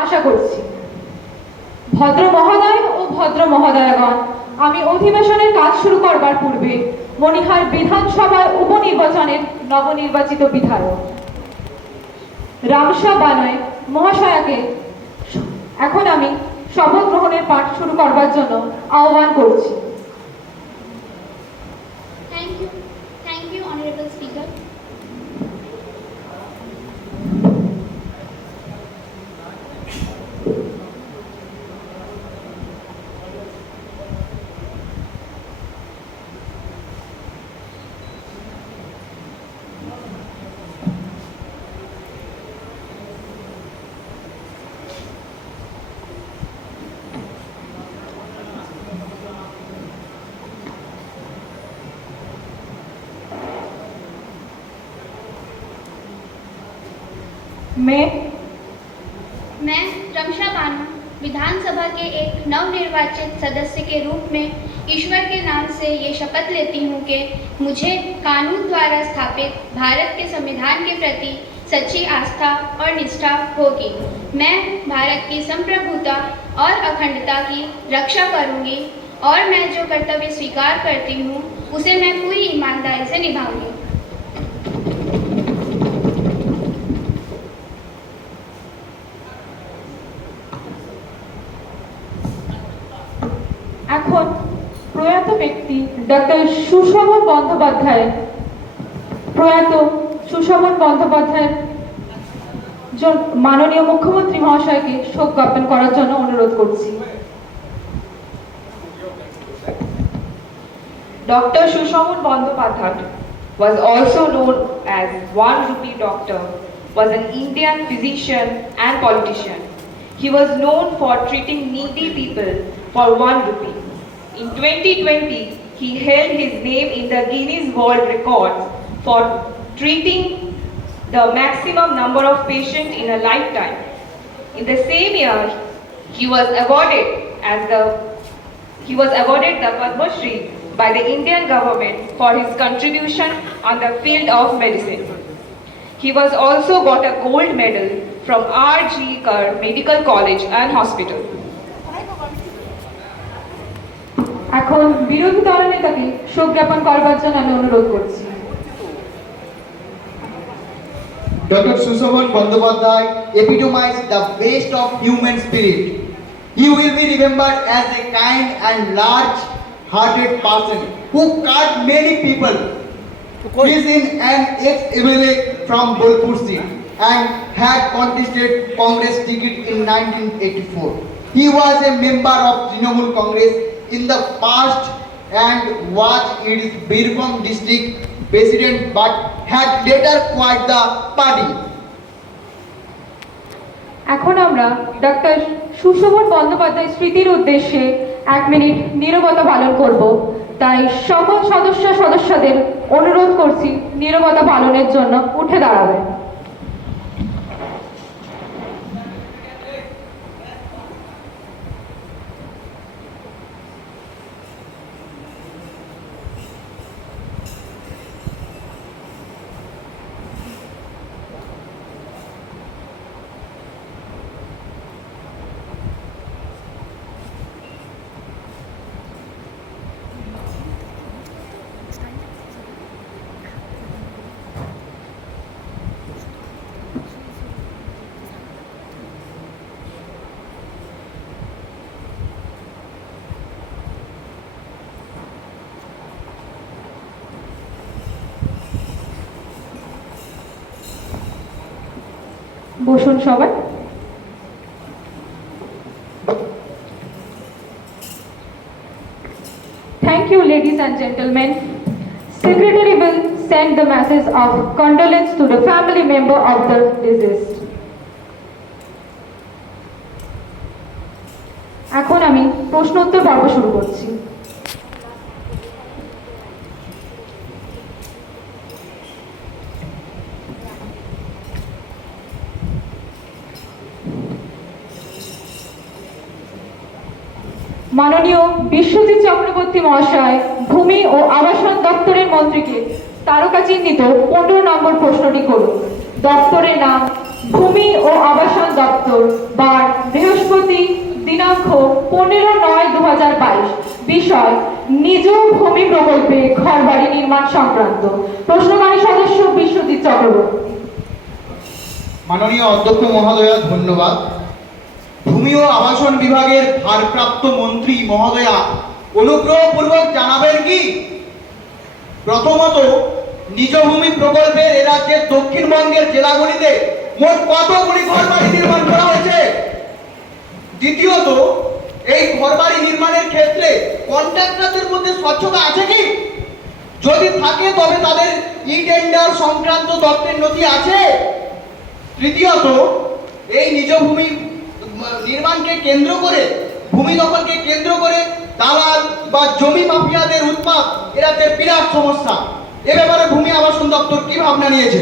আশা করছি। ভদ্র মহোদয় ও ভদ্র মহোদয়গণ, আমি অধিবেশনের কাজ শুরু করবার পূর্বে মণিহার বিধানসভার উপনির্বাচনের নবনির্বাচিত বিধায়ক রামসা বানয় মহাশয়াকে এখন আমি শপথ গ্রহণের পাঠ শুরু করবার জন্য আহ্বান করছি। Thank you, Honorable Speaker. मैं रमशा बानो विधानसभा के एक नवनिर्वाचित सदस्य के रूप में ईश्वर के नाम से ये शपथ लेती हूँ कि मुझे कानून द्वारा स्थापित भारत के संविधान के प्रति सच्ची आस्था और निष्ठा होगी। मैं भारत की संप्रभुता और अखंडता की रक्षा करूँगी और मैं जो कर्तव्य स्वीकार करती हूँ उसे मैं पूरी ईमानदारी से निभाऊंगी। এখন প্রয়াত ব্যক্তি ডক্টর সুশোভন বন্দ্যোপাধ্যায়ের মাননীয় মুখ্যমন্ত্রী মহাশয়কে শোক জ্ঞাপন করার জন্য অনুরোধ করছি। Dr. Sushovan Bandyopadhyay was also known as One Rupee Doctor, was an Indian physician and politician. He was known for treating needy people for 1 rupee. In 2020, he held his name in the Guinness World Records for treating the maximum number of patients in a lifetime. In the same year, he was awarded the Padma Shri by the Indian government for his contribution on the field of medicine. He was also got a gold medal from R.G. Kar Medical College and Hospital. এখন বিরোধী দলনেতাকে শোক জ্ঞাপন করবার জন্য আমি অনুরোধ করছি। Dr. Sushovan Bandyopadhyay epitomized the best of human spirit. He will be remembered as a kind and large-hearted person who cared many people. He is in an ex-MLA from Bolpur seat and had contested Congress ticket in 1984. He was a member of Trinamool Congress in the past and was its Birbhum district president but had later quit the party. এখন আমরা doctor Sushovan Bandyopadhyay স্মৃতির উদ্দেশ্যে 1 minute নীরবতা পালন করব। তাই সকল সদস্যদের অনুরোধ করছি নীরবতা পালনের জন্য উঠে দাঁড়াবেন। বসুন সবাই। Thank you, ladies and gentlemen. Secretary will send the message of condolence to the family member of the deceased. এখন আমি প্রশ্নোত্তর পর্ব শুরু করছি। মাননীয় বিশ্বজিৎ চক্রবর্তী মহাশয় ভূমি ও আবাসন দপ্তরের মন্ত্রীকে তারকা চিহ্নিত 15 নম্বর প্রশ্নটি করুন। দপ্তরের নাম ভূমি ও আবাসন দপ্তর, বার দিনাঙ্ক 15/9/2022। বিষয় নিজ ভূমি প্রকল্পে ঘরবাড়ি নির্মাণ সংক্রান্ত। প্রশ্নকারী সদস্য বিশ্বজিৎ চক্রবর্তী। মাননীয় অধ্যক্ষ মহোদয়া ধন্যবাদ। ভূমি ও আবাসন বিভাগের ভারপ্রাপ্ত মন্ত্রী মহোদয়া অনুগ্রহপূর্বক জানাবেন কি প্রথমত নিজ ভূমি প্রকল্পের এ রাজ্যের দক্ষিণবঙ্গের জেলাগুলিতে মোট কতগুলি ঘরবাড়ি নির্মাণ করা হয়েছে? দ্বিতীয়ত এই ঘরবাড়ি নির্মাণের ক্ষেত্রে কন্ট্রাক্টরদের মধ্যে স্বচ্ছতা আছে কি? যদি থাকে তবে তাদের ই টেন্ডার সংক্রান্ত তথ্যের নথি আছে? তৃতীয়ত এই নিজ ভূমি নির্মাণকে কেন্দ্র করে ভূমি দখলকে কেন্দ্র করে দালাল বা জমি মাফিয়াদের উৎপাত এরাতে বিরাট সমস্যা। এ ব্যাপারে ভূমি আবাসন দপ্তর কি ভাবনা নিয়েছে?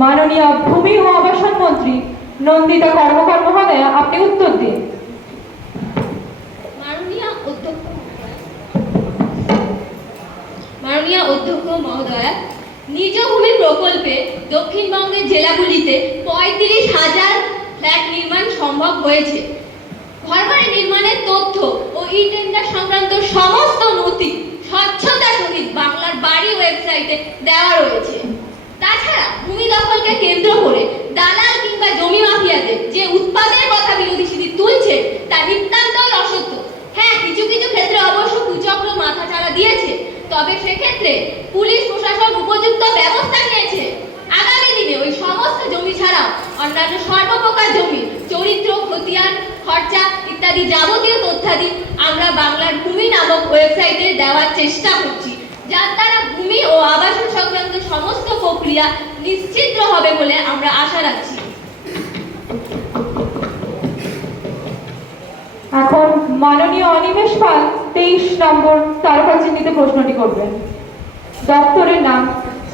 মাননীয় ভূমি ও আবাসন মন্ত্রী নন্দিতা কর্মকার মহোদয়া, আপনি উত্তর দিন। মাননীয় অধ্যক্ষ মহোদয়া, নিজ ভূমি প্রকল্পে দক্ষিণবঙ্গের জেলাগুলিতে 35,000 ফ্ল্যাট নির্মাণ সম্ভব হয়েছে। ঘরবাড়ি নির্মাণের তথ্য ও ই টেন্ডার সংক্রান্ত সমস্ত নথি স্বচ্ছতার সহিত বাংলার বাড়ি ওয়েবসাইটে দেওয়া রয়েছে। তাছাড়া ভূমি দখলকে কেন্দ্র করে দালাল কিংবা জমি মাফিয়াদের যে উৎপাদের কথা বিরোধী সিদ্ধি তুলছে তা নিতান্তই অসত্য। হ্যাঁ, কিছু কিছু ক্ষেত্রে অবশ্য কুচক্র মাথাচাড়া দিয়েছে, তবে সেক্ষেত্রে পুলিশ প্রশাসন উপযুক্ত ব্যবস্থা নিয়েছে। আগামী দিনে ওই সমস্ত জমি ছাড়াও অন্যান্য সর্বপ্রকার জমি চরিত্র, খতিয়ান, খরচা ইত্যাদি যাবতীয় তথ্যাদি আমরা বাংলার ভূমি নামক ওয়েবসাইটে দেওয়ার চেষ্টা করছি, যার দ্বারা ভূমি ও আবাসন সংক্রান্ত সমস্ত প্রক্রিয়া নিশ্চিত হবে বলে আমরা আশা রাখছি। এখন মাননীয় অনিমেষ পাল 23 নম্বর তারকাচিহ্নিত প্রশ্নটি করবেন। দপ্তরের নাম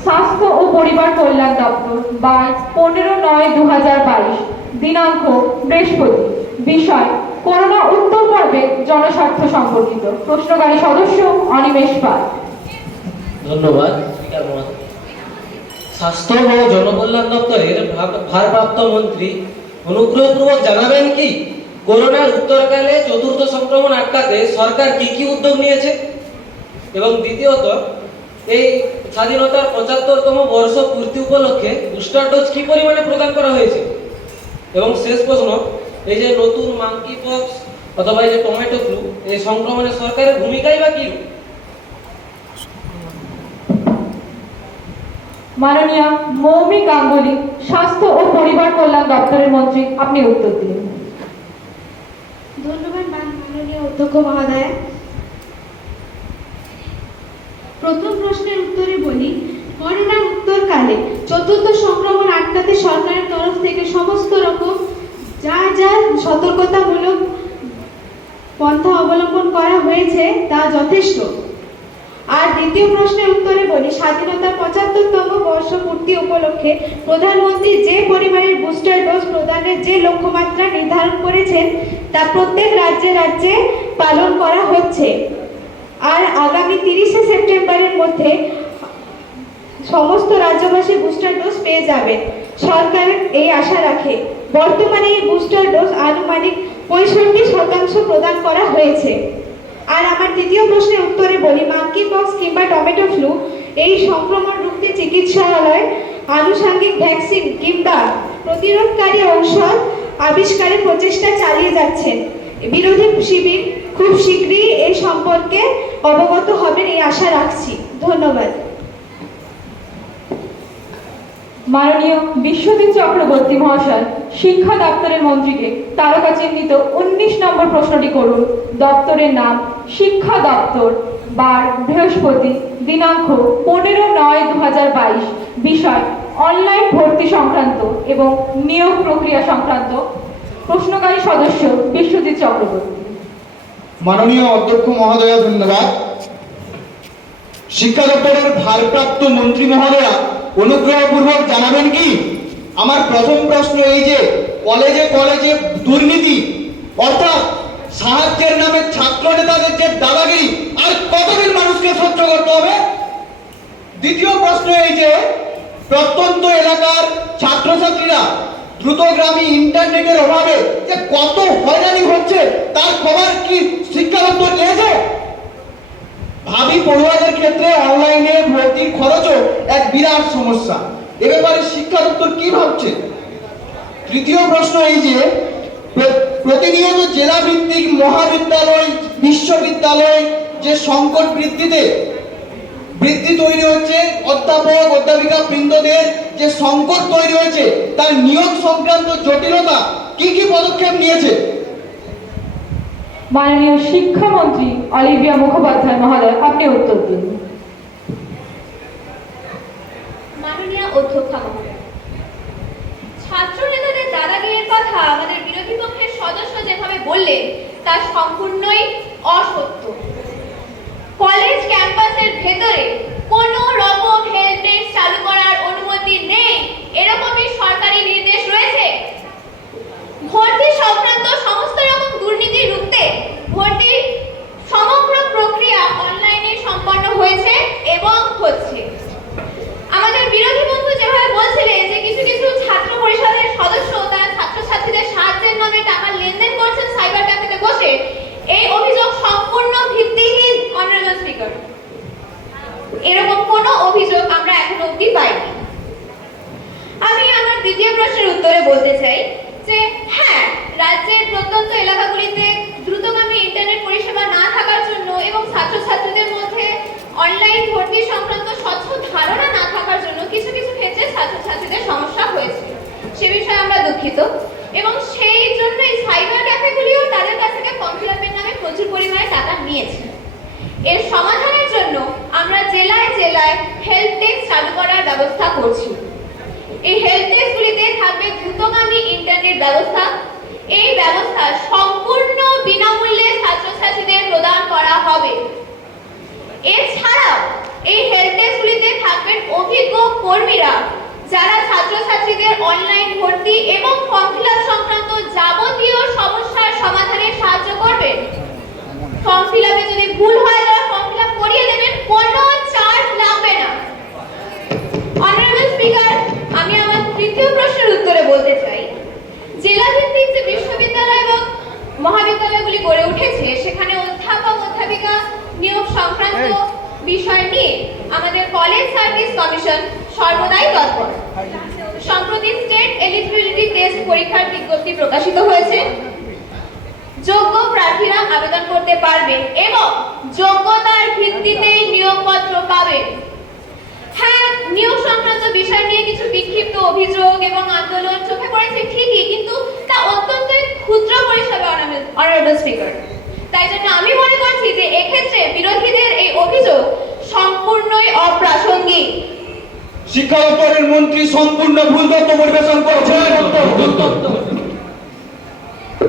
স্বাস্থ্য ও পরিবার কল্যাণ দপ্তর, বার 15/9/2022। দিনাঙ্ক বৃহস্পতি। বিষয় করোনা উত্তর পর্বে জনস্বার্থ সম্পর্কিত। প্রশ্নকারী সদস্য অনিমেষ পাল। ধন্যবাদ। স্বাস্থ্য ও জনকল্যাণ দপ্তরের ভারপ্রাপ্ত মন্ত্রী অনুগ্রহপূর্বক জানাবেন কি করোনার উত্তরকালে চতুর্থ সংক্রমণ আটকাতে সরকার কি কি উদ্যোগ নিয়েছে? এবং দ্বিতীয়ত, এই স্বাধীনতার 75তম বর্ষ পূর্তি উপলক্ষে বুস্টার ডোজ কি পরিমাণে প্রদান করা হয়েছে? এবং শেষ প্রশ্ন, এই যে নতুন মাঙ্কি পক্স অথবা এই যে টমেটো ফ্লু, এই সংক্রমণে সরকারের ভূমিকাই বা কি? মাননীয় মৌমি গাঙ্গুলি স্বাস্থ্য ও পরিবার কল্যাণ দপ্তরের মন্ত্রী, আপনি উত্তর দিন। ধন্যবাদ মাননীয় অধ্যক্ষ মহোদয়। প্রথম প্রশ্নের উত্তরে বলি, করোনার উত্তরকালে চতুর্থ সংক্রমণ আটকাতে সরকারের তরফ থেকে সমস্ত রকম যা যা সতর্কতামূলক পন্থা অবলম্বন করা হয়েছে তা যথেষ্ট। আর দ্বিতীয় প্রশ্নের উত্তরে বলি, স্বাধীনতার 75তম বর্ষ পূর্তি উপলক্ষে প্রধানমন্ত্রী যে পরিমাণের বুস্টার ডোজ প্রদানের যে লক্ষ্যমাত্রা নির্ধারণ করেছেন তা প্রত্যেক রাজ্যে রাজ্যে পালন করা হচ্ছে। আর আগামী 30শে সেপ্টেম্বরের মধ্যে সমস্ত রাজ্যবাসী বুস্টার ডোজ পেয়ে যাবে। সরকার এই আশা রাখে। বর্তমানে এই বুস্টার ডোজ আনুমানিক 65% প্রদান করা হয়েছে। আর আমার তৃতীয় প্রশ্নের উত্তরে বলি, মাঙ্কি পক্স কিংবা টমেটো ফ্লু এই সংক্রমণ রুখতে চিকিৎসালয় আনুষঙ্গিক ভ্যাকসিন কিংবা প্রতিরোধকারী ঔষধ আবিষ্কারের প্রচেষ্টা চালিয়ে যাচ্ছেন। বিরোধী শিবির খুব শীঘ্রই এই সম্পর্কে অবগত হবেন এই আশা রাখছি। ধন্যবাদ। মাননীয় বিশ্বজিৎ চক্রবর্তী মহাশয় শিক্ষা দপ্তরের মন্ত্রীকে তারকাচিহ্নিত 19 নম্বর প্রশ্নটি করুন। দপ্তরের নাম শিক্ষা দপ্তর, বার বৃহস্পতি। দিনাঙ্ক 15/9/2022। বিষয় অনলাইন ভর্তি সংক্রান্ত এবং নিয়োগ প্রক্রিয়া সংক্রান্ত। প্রশ্নকারী সদস্য বিশ্বজিৎ চক্রবর্তী। মাননীয় অধ্যক্ষ মহোদয়া ধন্যবাদ। শিক্ষা দপ্তরের ভারপ্রাপ্ত মন্ত্রী মহোদয়া অনুগ্রহপূর্বক জানাবেন কি আমার প্রথম প্রশ্ন এই যে কলেজে কলেজে দুর্নীতি অর্থাৎ সাহায্যের নামে ছাত্র নেতাদের যে দাদাগিরি আর কতদিন মানুষকে সহ্য করতে হবে? দ্বিতীয় প্রশ্ন এই যে প্রত্যন্ত এলাকার ছাত্রছাত্রীরা দ্রুতগামী ইন্টারনেটের অভাবে যে কত হয়রানি হচ্ছে পড়ুয়াদের ক্ষেত্রে অনলাইনে ভর্তির খরচও এক বিরাট সমস্যা। এ ব্যাপারে শিক্ষা দপ্তর কি ভাবছে? তৃতীয় প্রশ্ন এই যে প্রতিনিয়ত জেলা ভিত্তিক মহাবিদ্যালয় বিশ্ববিদ্যালয় যে সংকট বৃদ্ধি তৈরি হচ্ছে, অধ্যাপক অধ্যাপিকা বৃন্দদের যে সংকট তৈরি হয়েছে তার নিয়োগ সংক্রান্ত জটিলতা কি কি পদক্ষেপ নিয়েছে? মাননীয় শিক্ষামন্ত্রী অলিভিয়া মুখোপাধ্যায় মহোদয়, আপনি উত্তর দিন। মাননীয় অধ্যক্ষা মহোদয়, ছাত্র নেতাদের দাদাগিরির কথা আমাদের বিরোধী পক্ষের সদস্য যেভাবে বললেন তা সম্পূর্ণই অসত্য। কলেজ ক্যাম্পাসের ভেতরে কোনো রকম হেল্প ডেস্ক চালু করার অনুমতি নেই, এরকমই সরকারি নির্দেশ রয়েছে। ভর্তি সংক্রান্ত সমস্ত রকম দুর্নীতি রুখতে ভর্তির সমগ্র প্রক্রিয়া অনলাইনে সম্পন্ন হয়েছে এবং হচ্ছে। আমাদের বিরোধী বন্ধু যেভাবে বলছিলেন যে কিছু কিছু ছাত্র পরিষদের সদস্য তারা ছাত্রছাত্রীদের সাহায্যের নামে টাকা লেনদেন করছেন সাইবার ক্যাফেতে বসে, এই অভিযোগ সম্পূর্ণ ভিত্তিহীন অনারেবল স্পিকার। এরকম কোনো অভিযোগ আমরা এখনো অবধি পাইনি। আমি আমার দ্বিতীয় প্রশ্নের উত্তরে বলতে চাই যে হ্যাঁ, রাজ্যের প্রত্যন্ত এলাকাগুলিতে দ্রুতগামী ইন্টারনেট পরিষেবা না থাকার জন্য এবং ছাত্রছাত্রীদের মধ্যে অনলাইন ভর্তি সংক্রান্ত স্বচ্ছ ধারণা না থাকার জন্য কিছু কিছু ক্ষেত্রে ছাত্রছাত্রীদের সমস্যা হয়েছে, সে বিষয়ে আমরা দুঃখিত। এবং সেই জন্য এই সাইবার ক্যাফেগুলিও তাদের কাছ থেকে ফর্ম ফিল আপের নামে প্রচুর পরিমাণে টাকা নিয়েছে। এর সমাধানের জন্য আমরা জেলায় জেলায় হেল্প ডেস্ক চালু করার ব্যবস্থা করছি। এই হেল্প ডেস্কগুলিতে থাকবে দ্রুতগামী ইন্টারনেট ব্যবস্থা। এই ব্যবস্থা সম্পূর্ণ বিনামূল্যে ছাত্রছাত্রীদের প্রদান করা হবে। এছাড়াও এই হেল্প ডেস্কগুলিতে থাকবেন অভিজ্ঞ কর্মীরা যারা ছাত্রছাত্রীদের অনলাইন ভর্তি এবং ফর্ম ফিল আপ সংক্রান্ত যাবতীয় সমস্যার সমাধানে সাহায্য করবেন। ফর্ম ফিল আপে যদি ভুল হয় তারা ফর্ম ফিল আপ করিয়ে দেবেন, কোনো চার্জ লাগবে না। অনারেবল স্পিকার, আমি আমার তৃতীয় প্রশ্নের উত্তরে বলতে চাই, জেলা ভিত্তিক যে বিশ্ববিদ্যালয় এবং মহাবিদ্যালয়গুলি গড়ে উঠেছে সেখানে অধ্যাপক অধ্যাপিকা নিয়োগ সংক্রান্ত বিষয় নিয়ে আমাদের কলেজ সার্ভিস কমিশন সর্বদাই তৎপর। সম্প্রতি স্টেট এলিজিবিলিটি টেস্ট পরীক্ষার বিজ্ঞপ্তি প্রকাশিত হয়েছে। যোগ্য প্রার্থীরা আবেদন করতে পারবেন এবং যোগ্যতার ভিত্তিতেই নিয়োগপত্র পাবেন। হ্যাঁ, নিয়োগ সংক্রান্ত বিষয় নিয়ে কিছু বিক্ষিপ্ত অভিযোগ এবং আন্দোলন চোখে পড়েছে ঠিকই, কিন্তু তা অত্যন্ত ক্ষুদ্র পরিসরে অনারেবল স্পিকার। তাই জন্য আমি মনে করছি যে এক্ষেত্রে বিরোধীদের এই অভিযোগ সম্পূর্ণই অপ্রাসঙ্গিক। শিক্ষা দপ্তরের মন্ত্রী সম্পূর্ণ ভুল তথ্য পরিবেশন করছেন।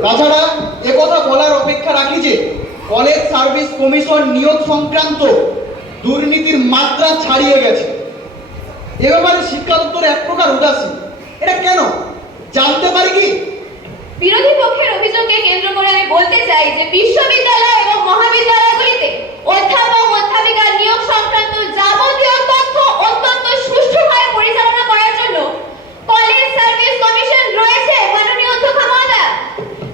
তাছাড়া একথা বলার অপেক্ষা রাখি যে কলেজ সার্ভিস কমিশন নিয়োগ সংক্রান্ত দুর্নীতির মাত্রা ছাড়িয়ে গেছে। এ ব্যাপারে শিক্ষা দপ্তর এক প্রকার উদাসীন, এটা কেন জানতে পারি কি? বিরোধী পক্ষের অভিযোগকে কেন্দ্র করে আমি বলতে চাই যে বিশ্ববিদ্যালয় এবং মহাবিদ্যালয়গুলিতে অধ্যাপক অধ্যাপিকা নিয়োগ সংক্রান্ত যাবতীয় তথ্য অত্যন্ত সুষ্ঠুভাবে পরিচালনা করার জন্য কলেজ সার্ভিস কমিশন রয়েছে। মাননীয় অধ্যক্ষ মহোদয়,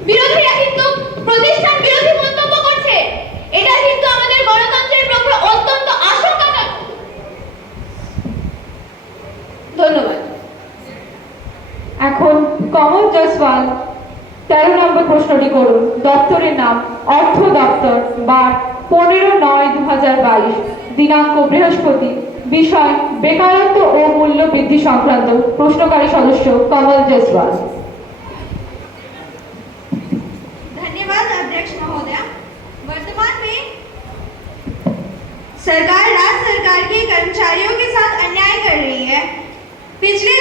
বিরোধীরা কিন্তু প্রতিষ্ঠান বিরোধী মন্তব্য করছে, এটা কিন্তু আমাদের গণতন্ত্রের পক্ষে অত্যন্ত আশঙ্কাজনক। ধন্যবাদ। এখন কমল জয়সওয়াল 13 নম্বর প্রশ্নটি করুন। দপ্তরের নাম অর্থ দপ্তর, বার 15/9/2022, দিনাঙ্ক বৃহস্পতি, বিষয় বেকারত্ব ও মূল্য বৃদ্ধি সংক্রান্ত। প্রশ্নকারী সদস্য কমল জয়সওয়াল। धन्यवाद अध्यक्ष महोदय। वर्तमान में सरकार राज्य सरकार के कर्मचारियों के साथ अन्याय कर रही है। पिछले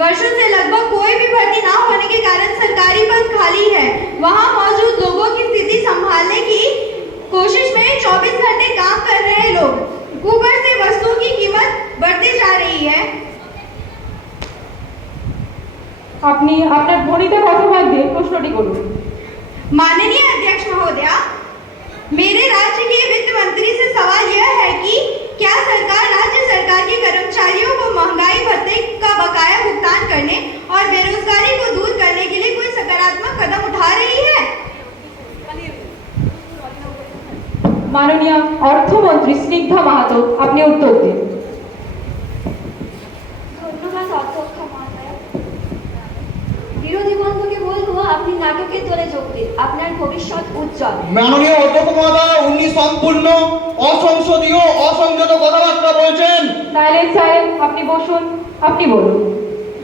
वर्षों से लगभग कोई भी भर्ती ना होने के कारण सरकारी पद खाली है। वहां मौजूद लोगों की स्थिति संभालने की कोशिश में 24 घंटे काम कर रहे लोग, ऊपर से वस्तुओं की कीमत बढ़ती जा रही है। আপনি আপনার ভনিতা কথাবাদ দিয়ে প্রশ্নটি করুন। माननीय अध्यक्ष महोदय, मेरे राज्य के वित्त मंत्री से सवाल यह है कि क्या सरकार राज्य सरकार के कर्मचारियों को महंगाई भत्ते का बकाया भुगतान करने और बेरोजगारी को दूर करने के लिए कोई सकारात्मक कदम उठा रही है? মাননীয় অর্থমন্ত্রী স্নিগ্ধা মাহাতো আপনি উত্তর দিন। ধন্যবাদ অধ্যক্ষ মহাশয়। বিরোধী বন্ধুকে বলবো আপনি নাটকের দলে যোগ দিন, আপনার ভবিষ্যৎ উজ্জ্বল। মাননীয় অধ্যক্ষ মহোদয়, উনি সম্পূর্ণ অসংসদীয় অসংযত কথাবার্তা বলছেন। সাইলেন্ট সাইলেন্ট, আপনি বসুন, আপনি বলুন।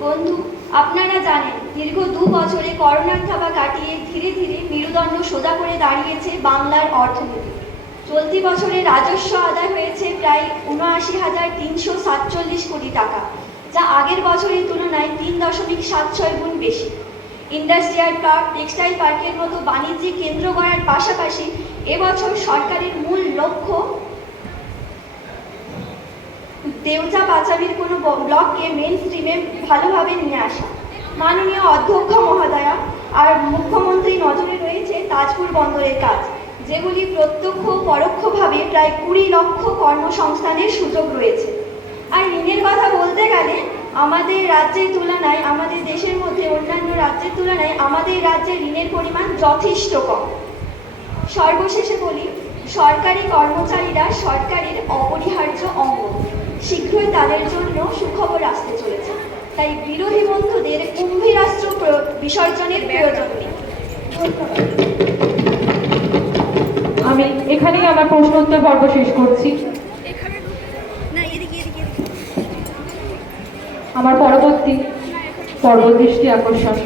বন্ধু, আপনারা জানেন দীর্ঘ 2 বছরে করোনার থাবা কাটিয়ে ধীরে ধীরে মেরুদণ্ড সোজা করে দাঁড়িয়েছে বাংলার অর্থনীতি। চলতি বছরে রাজস্ব আদায় হয়েছে প্রায় ৭৯,৩৪৭ কোটি টাকা, যা আগের বছরের তুলনায় ৩.76 গুণ বেশি। ইন্ডাস্ট্রিয়াল পার্ক, টেক্সটাইল পার্কের মতো বাণিজ্যিক কেন্দ্র গড়ার পাশাপাশি এবছর সরকারের মূল লক্ষ্য দেউচা পাচামির কোনো ব্লককে মেন স্ট্রিমে ভালোভাবে নিয়ে আসা। মাননীয় অধ্যক্ষ মহোদয়া আর মুখ্যমন্ত্রী নজরে রয়েছে তাজপুর বন্দরের কাজ, যেগুলি প্রত্যক্ষ পরোক্ষভাবে প্রায় 20 লক্ষ কর্মসংস্থানের সুযোগ রয়েছে। আর ঋণের কথা বলতে গেলে আমাদের রাজ্যের তুলনায়, আমাদের দেশের মধ্যে অন্যান্য রাজ্যের তুলনায় আমাদের রাজ্যের ঋণের পরিমাণ যথেষ্ট কম। সর্বশেষে বলি, সরকারি কর্মচারীরা সরকারের অপরিহার্য অঙ্গ। শীঘ্রই তাদের জন্য সুখবর আসতে চলেছে, তাই বিরোধী বন্ধুদের কুম্ভীরাস্ত্র বিসর্জনের প্রয়োজন নেই। ধন্যবাদ। আমি এখানেই আমার প্রশ্ন উত্তর পর্ব শেষ করছি। আমার পরবর্তী পর্ব দৃষ্টি আকর্ষণ।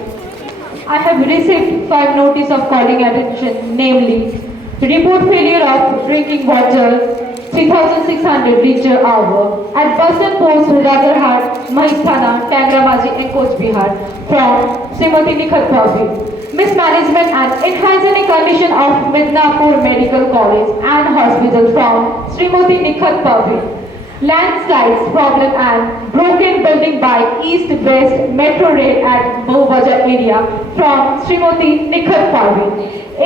I have received 5 notice of calling attention, namely report failure of drinking water 3600 liter hour at Basant Post, Rajarhat, Mahistana, Tangramaji and Coach Bihar from Srimati Nikhat Bhavin. Mismanagement and unhygienic condition of Midnapur Medical College and Hospital from Srimati Nikhat Bhavin. Landslides problem and broken building by East-West Metro Rail at Bahubajar area from Srimati Nikhat Bhavin.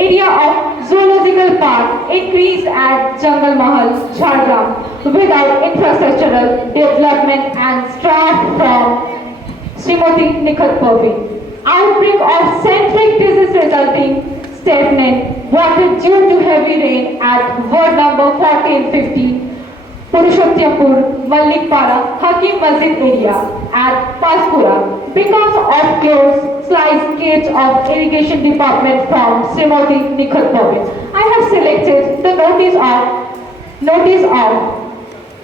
Area of Zoological Park increased at Jungle Mahal, Jhargram without infrastructural development and staff from Srimati Nikhat Bhavin. Outbreak of centric disease resulting stagnant water due to heavy rain at ward number 40 and 50, Purushottyapur, Mallikpara, Hakim Masjid area at Paspura because of closed slice gate of irrigation department from Srimati Nikhat Bhavin. I have selected the notice of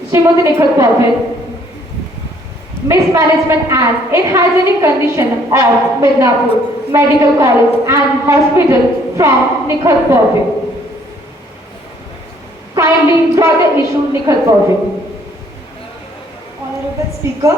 Srimati Nikhat Bhavin. Mismanagement and unhygienic condition of Midnapur Medical College and Hospital from Nikhat Bhavin. Kindly draw the issue, Nikhat Bhavin. Honorable Speaker,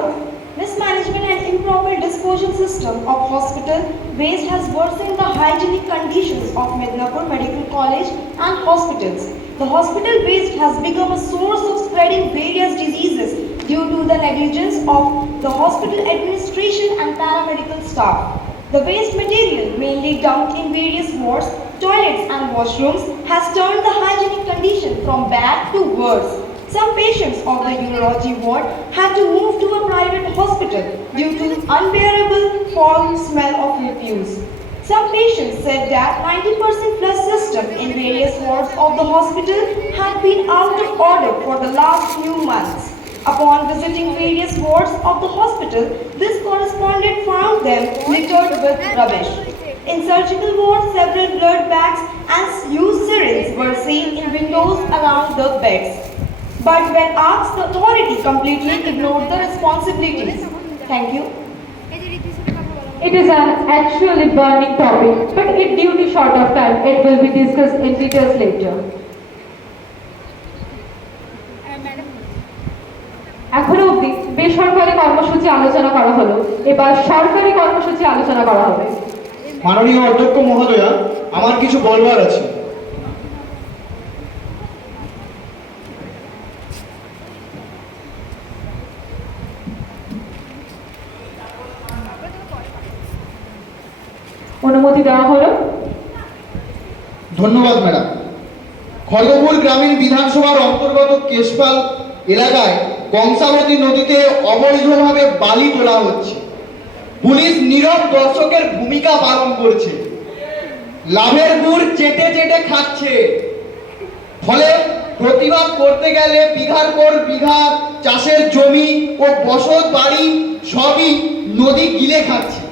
mismanagement and improper disposal system of hospital waste has worsened the hygienic conditions of Midnapur Medical College and hospitals. The hospital waste has become a source of spreading various diseases due to the negligence of the hospital administration and paramedical staff. The waste material, mainly dumped in various wards, toilets and washrooms, has turned the hygienic condition from bad to worse. Some patients of the urology ward had to move to a private hospital due to unbearable foul smell of refuse. Some patients said that 90% plus system in various wards of the hospital had been out of order for the last few months. Upon visiting various wards of the hospital, this correspondent found them littered with rubbish. In surgical wards, several blood bags and used syringes were seen in windows around the beds. But when asked, the authority completely ignored the responsibilities. Thank you. It is an actually burning topic, but it due to short of time, it will be discussed in details later. এখনো অবধি বেসরকারি কর্মসূচি আলোচনা করা হলো, এবার সরকারি কর্মসূচি আলোচনা করা হবে। মাননীয় অধ্যক্ষ মহোদয়া, আমার কিছু বলবার আছে। অনুমতি দেওয়া হলো। ধন্যবাদ ম্যাডাম। খড়গপুর গ্রামীণ বিধানসভার অন্তর্গত কেশপাল এলাকায় কংসাবতী নদীতে অবৈধভাবে বালি তোলা হচ্ছে। পুলিশ নীরব দর্শকের ভূমিকা পালন করছে। লাভের গুড় চেটে চেটে খাচ্ছে। ফলে প্রতিবাদ করতে গেলে বিঘার পর বিঘা চাষের জমি ও বসত বাড়ি সবই নদী গিলে খাচ্ছে।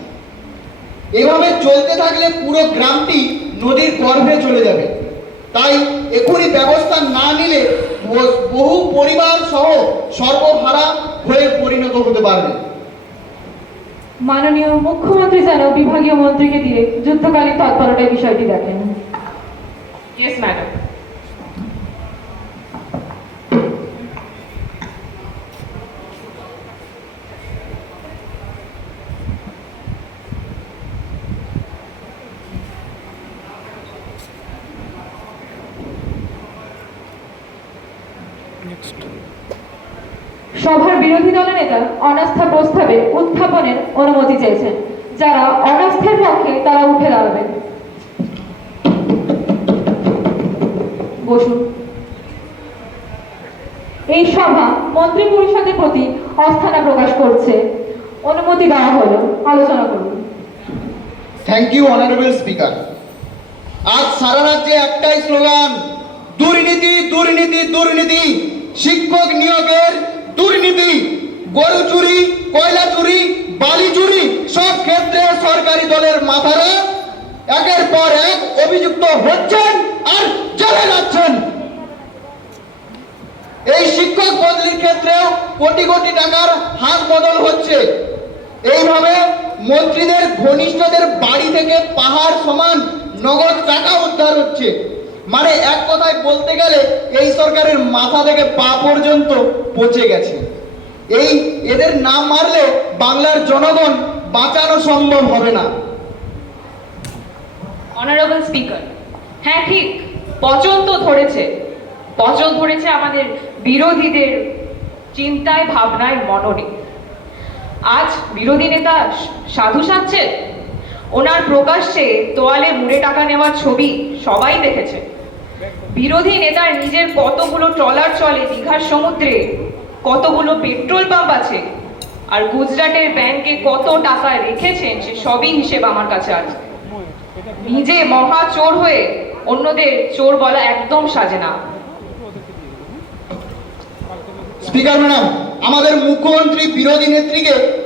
এভাবে চলতে থাকলে পুরো গ্রামটি নদীর গর্ভে চলে যাবে। তাই এখনই ব্যবস্থা না নিলে বহু পরিবার সহ সর্বহারা হয়ে পরিণত হতে পারবে। মাননীয় মুখ্যমন্ত্রী যেন বিভাগীয় মন্ত্রীকে দিয়ে যুদ্ধকালীন তৎপরতায় বিষয়টি দেখেন। Yes, madam. সভার বিরোধী দলনেতা অনাস্থা প্রস্তাবে উত্থাপনের অনুমতি চেয়েছেন। যারা অনাস্থার পক্ষে তারা উঠে দাঁড়াবেন। বসুন। এই সভা মন্ত্রী পরিষদের প্রতি অস্থানা প্রকাশ করছে। অনুমতি দেওয়া হলো, আলোচনা করুন। Thank you honourable speaker. আজ সারা রাজ্যে একটাই স্লোগান, দুর্নীতি দুর্নীতি দুর্নীতি। শিক্ষক নিয়োগের দুর্নীতি, গরু চুরি, কয়লা চুরি, বালি চুরি, সব ক্ষেত্রে সরকারি দলের মাথারা একের পর এক অভিযুক্ত হচ্ছেন আর জেলে যাচ্ছেন। এই শিক্ষক বদলির ক্ষেত্রেও কোটি কোটি টাকার হাত বদল হচ্ছে। এইভাবে মন্ত্রীদের ঘনিষ্ঠদের বাড়ি থেকে পাহাড় সমান নগদ টাকা উদ্ধার হচ্ছে। মানে এক কথায় বলতে গেলে এই সরকারের মাথা থেকে পা পর্যন্ত পচে গেছে। এদের নাম মারলে বাংলার জনগণ বাঁচানো সম্ভব হবে না। অনারেবল স্পিকার, হ্যাঁ ঠিক, পচন তো ধরেছে। পচন ধরেছে আমাদের বিরোধীদের চিন্তায়, ভাবনায়, মননে। আজ বিরোধী নেতা সাধু সাজছে। ওনার প্রকাশ্যে তোয়ালে মুড়ে টাকা নেওয়ার ছবি সবাই দেখেছে। বিরোধী নেতার নিজের কতগুলো ট্রলার চলে দীঘার সমুদ্রে, কতগুলো পেট্রোল পাম্প আছে, আর গুজরাটের ব্যাংকে কত টাকা রেখেছেন সে সবই হিসেব আমার কাছে আছে। নিজে মহা চোর হয়ে অন্যদের চোর বলা একদম সাজে না। স্পিকার ম্যাডাম, আমাদের মুখ্যমন্ত্রী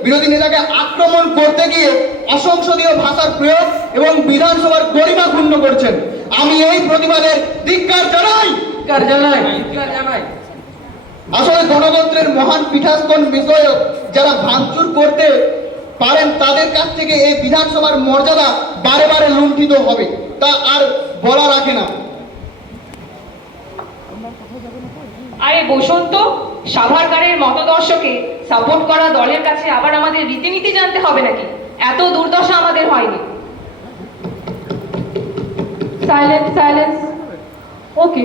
বিরোধী নেতাকে আক্রমণ করতে গিয়ে অসংসদীয় ভাষার প্রয়োগ এবং বিধানসভার গরিমা ক্ষুণ্ণ করছেন। আমি এই প্রতিবাদের ধিক্কার জানাই। আসলে গণতন্ত্রের মহান পীঠাস্পদ বিষয়ে যারা ভাঙচুর করতে পারেন তাদের কাছ থেকে এই বিধানসভার মর্যাদা বারে বারে লুণ্ঠিত হবে, তা আর বলা রাখে না। আরে বসন্ত, সাভারকারের মতদর্শকে সাপোর্ট করা দলের কাছে আবার আমাদের রীতিনীতি জানতে হবে নাকি? এত দুর্দশা আমাদের হয়নি। Silence silence. ওকে,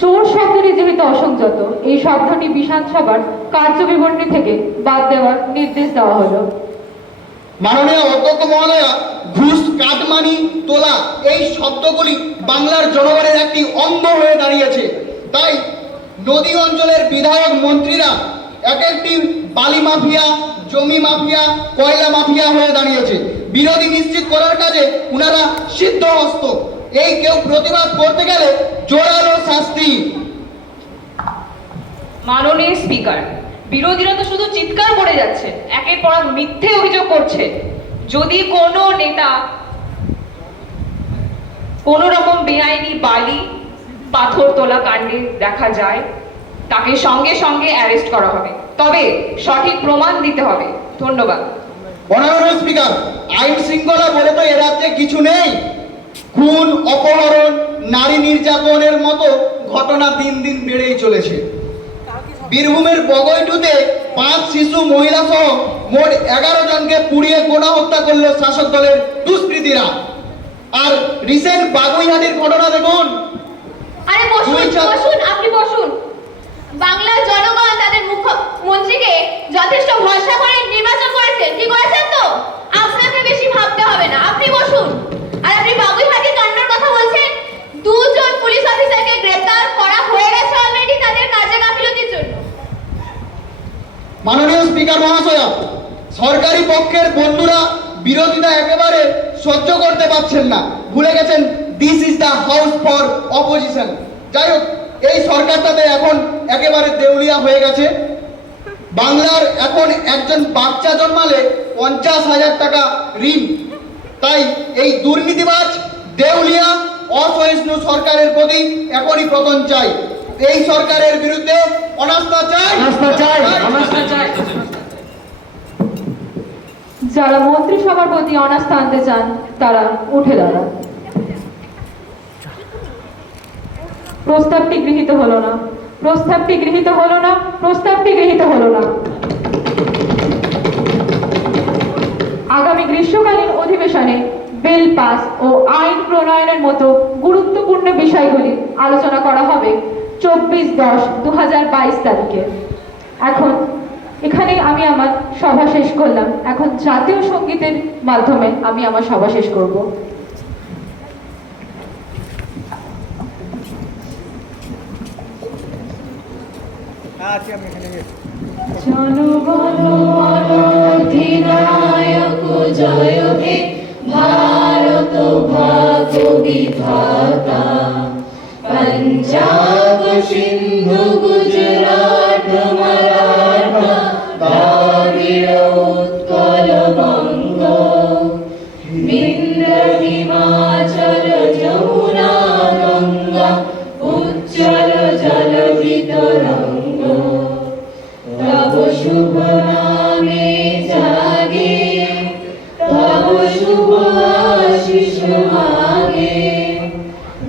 চোর শব্দটি যেহেতু অসংযত, এই শব্দটি বিধানসভার কার্যবিবরণী থেকে বাদ দেওয়ার নির্দেশ দেওয়া হলো। মাননীয় অধ্যক্ষ মহোদয়া, ঘুষ, কাটমানি, তোলা এই শব্দগুলি বাংলার জনগণের একটি অঙ্গ হয়ে দাঁড়িয়েছে। তাই নদী অঞ্চলের বিধায়ক মন্ত্রীরা এক একটি বালি মাফিয়া, জমি মাফিয়া, কয়লা মাফিয়া হয়ে দাঁড়িয়েছে। বিরোধী নিশ্চিত করার কাজে উনারা সিদ্ধহস্ত। এই কেউ প্রতিবাদ করতে গেলে জোরালো শাস্তি। মাননীয় স্পিকার, বিরোধীরা তো শুধু চিৎকার করে যাচ্ছে, একের পর এক মিথ্যে অভিযোগ করছে। যদি কোনো নেতা কোনো রকম বেআইনি বালি পাথর তোলা কাণ্ডে দেখা যায়, তাকে সঙ্গে সঙ্গে অ্যারেস্ট করা হবে, তবে সঠিক প্রমাণ দিতে হবে। ধন্যবাদ। অনারেবল স্পিকার, আইন শৃঙ্খলা বলে তো এ রাজ্যে কিছু নেই। খুন, অপহরণ, নারী নির্যাতনের মতো ঘটনা দিন দিন বেড়েই চলেছে। বীরভূমের বগৈটুতে 5 শিশু মহিলা সহ মোট 11 জনকে পুড়িয়ে গোনা হত্যা করলো শাসক দলের দুষ্কৃতীরা। আর রিসেন্ট বাগুইহাটির ঘটনা দেখুন। আরে বসুন বসুন, আপনি বসুন। বাংলার জনগণ তাদের মুখ্যমন্ত্রীকে যথেষ্ট ভরসা করে নির্বাচন করেছেন, ঠিক করেছেন তো? আপনাকে বেশি ভাবতে হবে না, আপনি বসুন। আর আপনি বাগুইহাটি কাণ্ডের কথা বলছেন। 2 জন পুলিশ অফিসারকে গ্রেফতার করা হয়ে গেছে অলরেডি তাদের কাজে গাফিলতির জন্য। মাননীয় স্পিকার মহাশয়া, সরকারি পক্ষের বন্ধুরা বিরোধিতা একেবারে সহ্য করতে পারছেন না। ভুলে গেছেন this is the house for opposition. যাই হোক, এই সরকারটাতে এখন একেবারে দেউলিয়া হয়ে গেছে। বাংলার এখন একজন বাচ্চা জন্মালে 50,000 টাকা ঋণ। তাই এই দুর্নীতিবাজ, দেউলিয়া, অসহিষ্ণু সরকারের প্রতি এখনই পতন চাই। এই সরকারের বিরুদ্ধে অনাস্থা চাই, অনাস্থা চাই, অনাস্থা চাই। যারা মন্ত্রিসভার প্রতি অনাস্থা আনতে চান তারা উঠে দাঁড়ান। প্রস্তাবটি গৃহীত হলো না, প্রস্তাবটি গৃহীত হলো না, প্রস্তাবটি গৃহীত হলো না। আগামী গ্রীষ্মকালীন অধিবেশনে বিল পাস ও আইন প্রণয়নের মতো গুরুত্বপূর্ণ বিষয়গুলি আলোচনা করা হবে 24/10/2022 তারিখে। এখন এখানে আমি আমার সভা শেষ করলাম। এখন জাতীয় সঙ্গীতের মাধ্যমে আমি আমার সভা শেষ করব। জনগণ অধিনায়ক জয় হে, ভারত ভাগ্য বিধাতা। পঞ্জাব সিন্ধু গুজরাট মারাঠা, দ্রাবিড় উৎকল বঙ্গ, বিন্ধ্য হিমাচল যমুনা গঙ্গা, উজ্জ্বল জলধিত রঙ্গ। তব শুভ নামে জাগে, তব শুভ আশিস মাগে,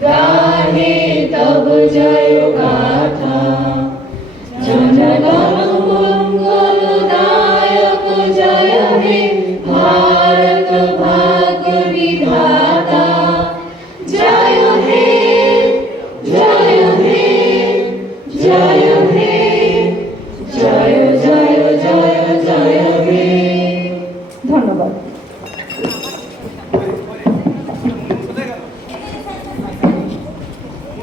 গাহে তব জয় গাথা। জনগণ মঙ্গল দায়ক জয় হে, ভারত ভাগ্য বিধাতা। জয় হে, জয় হে, জয় হে।